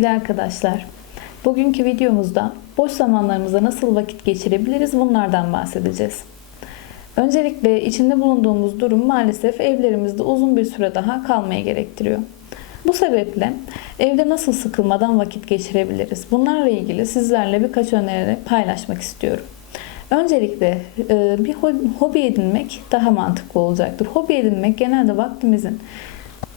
Sevgili arkadaşlar, bugünkü videomuzda boş zamanlarımızda nasıl vakit geçirebiliriz bunlardan bahsedeceğiz. Öncelikle içinde bulunduğumuz durum maalesef evlerimizde uzun bir süre daha kalmaya gerektiriyor. Bu sebeple evde nasıl sıkılmadan vakit geçirebiliriz? Bunlarla ilgili sizlerle birkaç öneri paylaşmak istiyorum. Öncelikle e, bir ho- hobi edinmek daha mantıklı olacaktır. Hobi edinmek genelde vaktimizin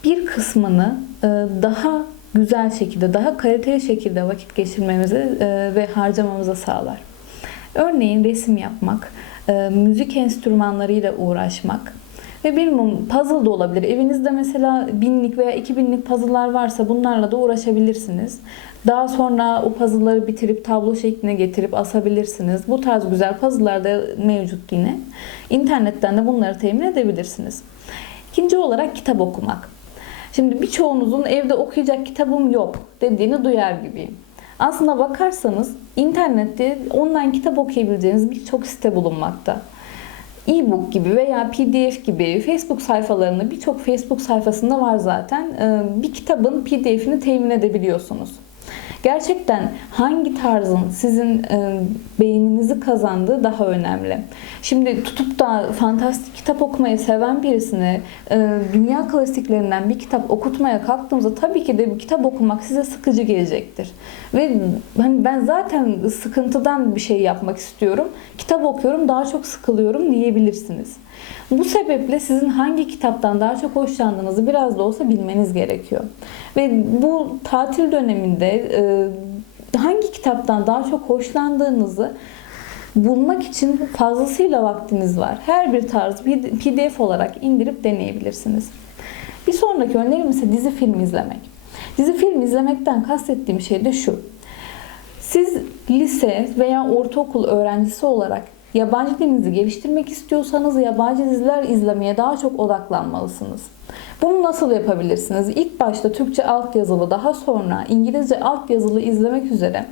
bir kısmını e, daha güzel şekilde, daha kaliteli şekilde vakit geçirmemizi e, ve harcamamıza sağlar. Örneğin resim yapmak, e, müzik enstrümanlarıyla uğraşmak ve bir puzzle da olabilir. Evinizde mesela binlik veya iki binlik puzzle'lar varsa bunlarla da uğraşabilirsiniz. Daha sonra o puzzle'ları bitirip tablo şekline getirip asabilirsiniz. Bu tarz güzel puzzle'lar da mevcut yine. İnternetten de bunları temin edebilirsiniz. İkinci olarak kitap okumak. Şimdi birçoğunuzun evde okuyacak kitabım yok dediğini duyar gibiyim. Aslına bakarsanız internette online kitap okuyabileceğiniz birçok site bulunmakta. E-book gibi veya PDF gibi Facebook sayfalarında birçok Facebook sayfasında var zaten. Ee, Bir kitabın PDF'ini temin edebiliyorsunuz. Gerçekten hangi tarzın sizin e, beyninizi kazandığı daha önemli. Şimdi tutup da fantastik kitap okumayı seven birisine e, dünya klasiklerinden bir kitap okutmaya kalktığımızda tabii ki de bu kitap okumak size sıkıcı gelecektir. Ve hani ben zaten sıkıntıdan bir şey yapmak istiyorum. Kitap okuyorum daha çok sıkılıyorum diyebilirsiniz. Bu sebeple sizin hangi kitaptan daha çok hoşlandığınızı biraz da olsa bilmeniz gerekiyor. Ve bu tatil döneminde e, hangi kitaptan daha çok hoşlandığınızı bulmak için fazlasıyla vaktiniz var. Her bir tarz PDF olarak indirip deneyebilirsiniz. Bir sonraki önerim ise dizi film izlemek. Dizi film izlemekten kastettiğim şey de şu. Siz lise veya ortaokul öğrencisi olarak yabancı dilinizi geliştirmek istiyorsanız yabancı diziler izlemeye daha çok odaklanmalısınız. Bunu nasıl yapabilirsiniz? İlk başta Türkçe altyazılı daha sonra İngilizce altyazılı izlemek üzere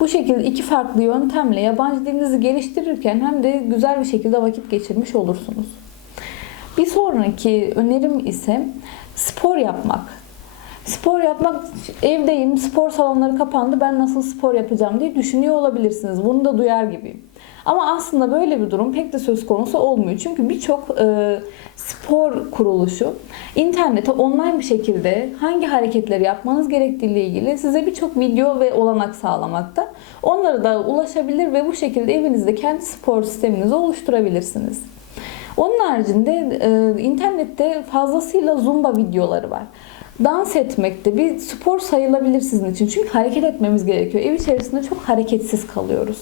bu şekilde iki farklı yöntemle yabancı dilinizi geliştirirken hem de güzel bir şekilde vakit geçirmiş olursunuz. Bir sonraki önerim ise spor yapmak. Spor yapmak, evdeyim, spor salonları kapandı, ben nasıl spor yapacağım diye düşünüyor olabilirsiniz. Bunu da duyar gibiyim. Ama aslında böyle bir durum pek de söz konusu olmuyor. Çünkü birçok e, spor kuruluşu internete online bir şekilde hangi hareketleri yapmanız gerektiği ile ilgili size birçok video ve olanak sağlamakta. Onlara da ulaşabilir ve bu şekilde evinizde kendi spor sisteminizi oluşturabilirsiniz. Onun haricinde e, internette fazlasıyla zumba videoları var. Dans etmek de bir spor sayılabilir sizin için. Çünkü hareket etmemiz gerekiyor. Ev içerisinde çok hareketsiz kalıyoruz.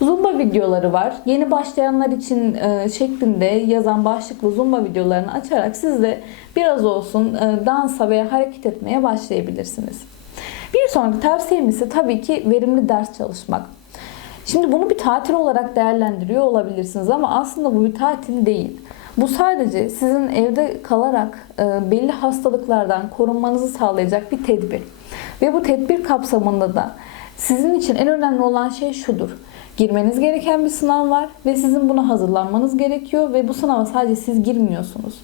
Zumba videoları var. Yeni başlayanlar için e, şeklinde yazan başlıklı Zumba videolarını açarak siz de biraz olsun e, dansa veya hareket etmeye başlayabilirsiniz. Bir sonraki tavsiyem ise tabii ki verimli ders çalışmak. Şimdi bunu bir tatil olarak değerlendiriyor olabilirsiniz ama aslında bu bir tatil değil. Bu sadece sizin evde kalarak e, belli hastalıklardan korunmanızı sağlayacak bir tedbir. Ve bu tedbir kapsamında da sizin için en önemli olan şey şudur. Girmeniz gereken bir sınav var ve sizin buna hazırlanmanız gerekiyor ve bu sınava sadece siz girmiyorsunuz.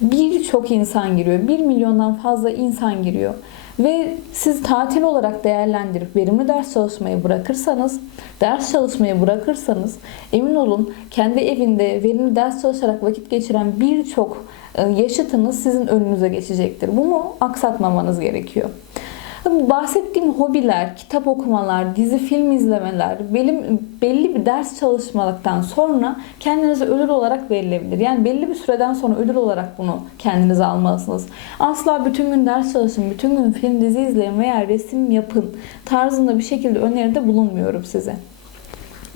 Birçok insan giriyor. 1 milyondan fazla insan giriyor. Ve siz tatil olarak değerlendirip verimli ders çalışmayı bırakırsanız, ders çalışmayı bırakırsanız emin olun kendi evinde verimli ders çalışarak vakit geçiren birçok e, yaşıtınız sizin önünüze geçecektir. Bunu aksatmamanız gerekiyor. Bahsettiğim hobiler, kitap okumalar, dizi film izlemeler, belli, belli bir ders çalışmalıktan sonra kendinize ödül olarak verilebilir. Yani belli bir süreden sonra ödül olarak bunu kendinize almalısınız. Asla bütün gün ders çalışın, bütün gün film dizi izleyin veya resim yapın tarzında bir şekilde öneride bulunmuyorum size.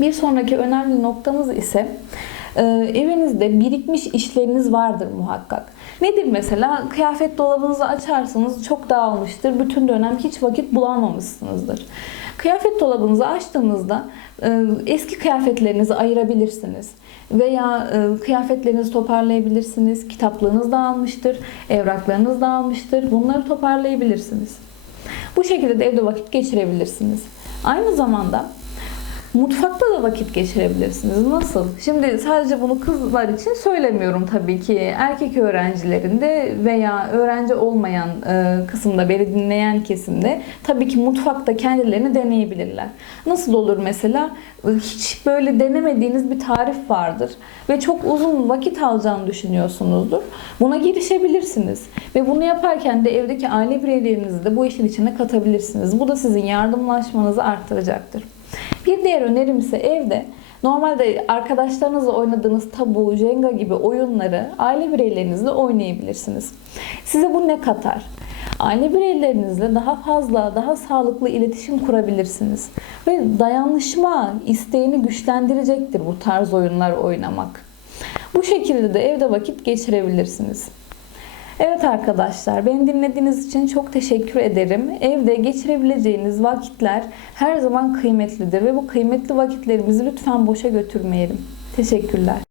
Bir sonraki önemli noktamız ise e, evinizde birikmiş işleriniz vardır muhakkak. Nedir mesela? Kıyafet dolabınızı açarsınız çok dağılmıştır. Bütün dönem hiç vakit bulamamışsınızdır. Kıyafet dolabınızı açtığınızda e, eski kıyafetlerinizi ayırabilirsiniz. Veya e, kıyafetlerinizi toparlayabilirsiniz. Kitaplığınız dağılmıştır, evraklarınız dağılmıştır. Bunları toparlayabilirsiniz. Bu şekilde de evde vakit geçirebilirsiniz. Aynı zamanda Mutfakta da vakit geçirebilirsiniz. Nasıl? Şimdi sadece bunu kızlar için söylemiyorum tabii ki. Erkek öğrencilerinde veya öğrenci olmayan e, kısımda, beni dinleyen kesimde tabii ki mutfakta kendilerini deneyebilirler. Nasıl olur mesela? Hiç böyle denemediğiniz bir tarif vardır ve çok uzun vakit alacağını düşünüyorsunuzdur. Buna girişebilirsiniz ve bunu yaparken de evdeki aile bireylerinizi de bu işin içine katabilirsiniz. Bu da sizin yardımlaşmanızı arttıracaktır. Bir diğer önerim ise evde normalde arkadaşlarınızla oynadığınız tabu, jenga gibi oyunları aile bireylerinizle oynayabilirsiniz. Size bu ne katar? Aile bireylerinizle daha fazla, daha sağlıklı iletişim kurabilirsiniz. Ve dayanışma isteğini güçlendirecektir bu tarz oyunlar oynamak. Bu şekilde de evde vakit geçirebilirsiniz. Evet arkadaşlar, beni dinlediğiniz için çok teşekkür ederim. Evde geçirebileceğiniz vakitler her zaman kıymetlidir ve bu kıymetli vakitlerimizi lütfen boşa götürmeyelim. Teşekkürler.